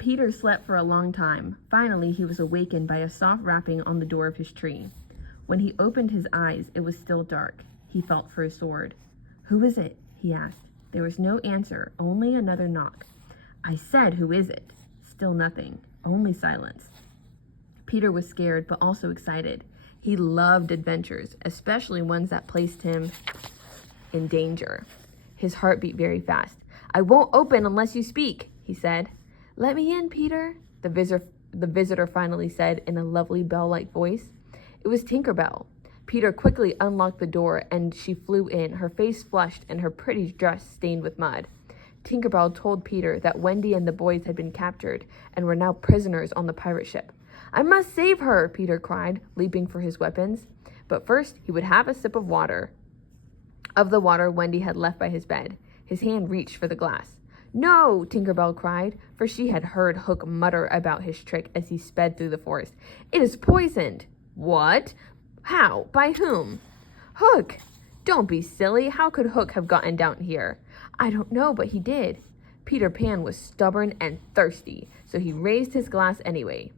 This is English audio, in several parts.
Peter slept for a long time. Finally, he was awakened by a soft rapping on the door of his tree. When he opened his eyes, it was still dark. He felt for his sword. "Who is it?" he asked. There was no answer, only another knock. "I said, who is it?" Still nothing, only silence. Peter was scared, but also excited. He loved adventures, especially ones that placed him in danger. His heart beat very fast. "I won't open unless you speak," he said. "Let me in, Peter," the visitor finally said in a lovely bell-like voice. It was Tinker Bell. Peter quickly unlocked the door and she flew in, her face flushed and her pretty dress stained with mud. Tinker Bell told Peter that Wendy and the boys had been captured and were now prisoners on the pirate ship. "I must save her," Peter cried, leaping for his weapons. But first he would have a sip of the water Wendy had left by his bed. His hand reached for the glass. "No!" Tinker Bell cried, for she had heard Hook mutter about his trick as he sped through the forest. "It is poisoned." "What? How? By whom?" "Hook." "Don't be silly. How could Hook have gotten down here?" "I don't know, but he did." Peter Pan was stubborn and thirsty, so he raised his glass anyway.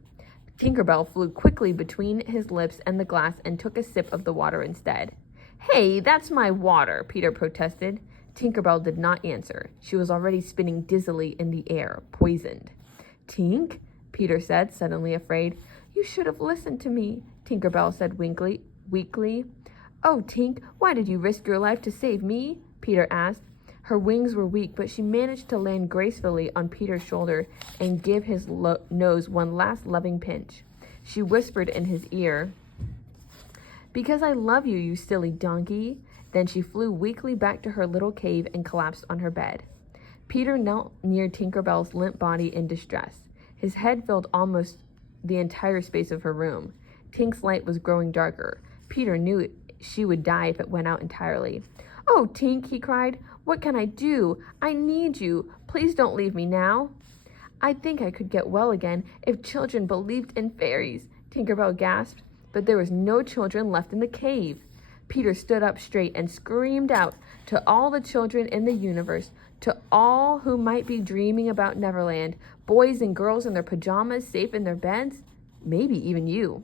Tinker Bell flew quickly between his lips and the glass and took a sip of the water instead. "Hey, that's my water," Peter protested. Tinker Bell did not answer. She was already spinning dizzily in the air, poisoned. "Tink," Peter said, suddenly afraid. "You should have listened to me," Tinker Bell said weakly. "Oh, Tink, why did you risk your life to save me?" Peter asked. Her wings were weak, but she managed to land gracefully on Peter's shoulder and give his nose one last loving pinch. She whispered in his ear, "Because I love you, you silly donkey." Then she flew weakly back to her little cave and collapsed on her bed. Peter knelt near Tinker Bell's limp body in distress. His head filled almost the entire space of her room. Tink's light was growing darker. Peter knew she would die if it went out entirely. "Oh, Tink," he cried, "what can I do? I need you. Please don't leave me now." "I think I could get well again if children believed in fairies," Tinker Bell gasped, but there was no children left in the cave. Peter stood up straight and screamed out to all the children in the universe, to all who might be dreaming about Neverland, boys and girls in their pajamas, safe in their beds, maybe even you.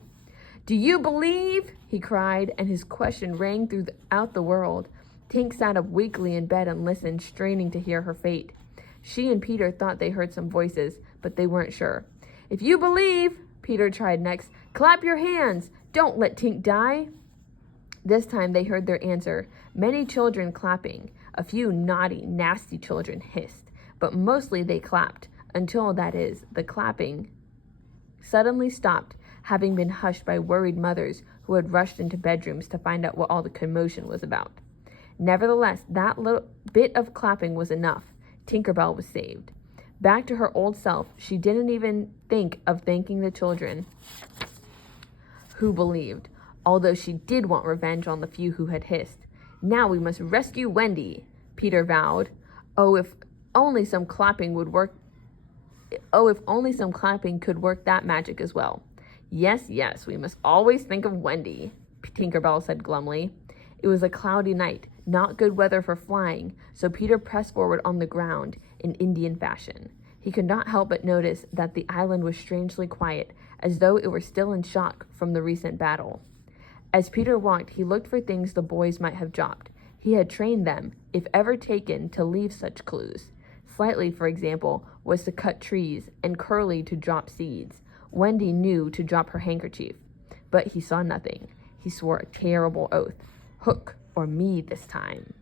"Do you believe?" he cried, and his question rang throughout the world. Tink sat up weakly in bed and listened, straining to hear her fate. She and Peter thought they heard some voices, but they weren't sure. "If you believe," Peter tried next, "clap your hands. Don't let Tink die." This time they heard their answer, many children clapping. A few naughty, nasty children hissed, but mostly they clapped, until, that is, the clapping suddenly stopped, having been hushed by worried mothers who had rushed into bedrooms to find out what all the commotion was about. Nevertheless, that little bit of clapping was enough. Tinker Bell was saved. Back to her old self, she didn't even think of thanking the children who believed, although she did want revenge on the few who had hissed. "Now we must rescue Wendy," Peter vowed. Oh, if only some clapping could work that magic as well. Yes, we must always think of Wendy," Tinker Bell said glumly. It was a cloudy night, not good weather for flying, so Peter pressed forward on the ground in Indian fashion. He could not help but notice that the island was strangely quiet, as though it were still in shock from the recent battle. As Peter walked, he looked for things the boys might have dropped. He had trained them, if ever taken, to leave such clues. Slightly, for example, was to cut trees, and Curly to drop seeds. Wendy knew to drop her handkerchief. But he saw nothing. He swore a terrible oath. "Hook or me this time."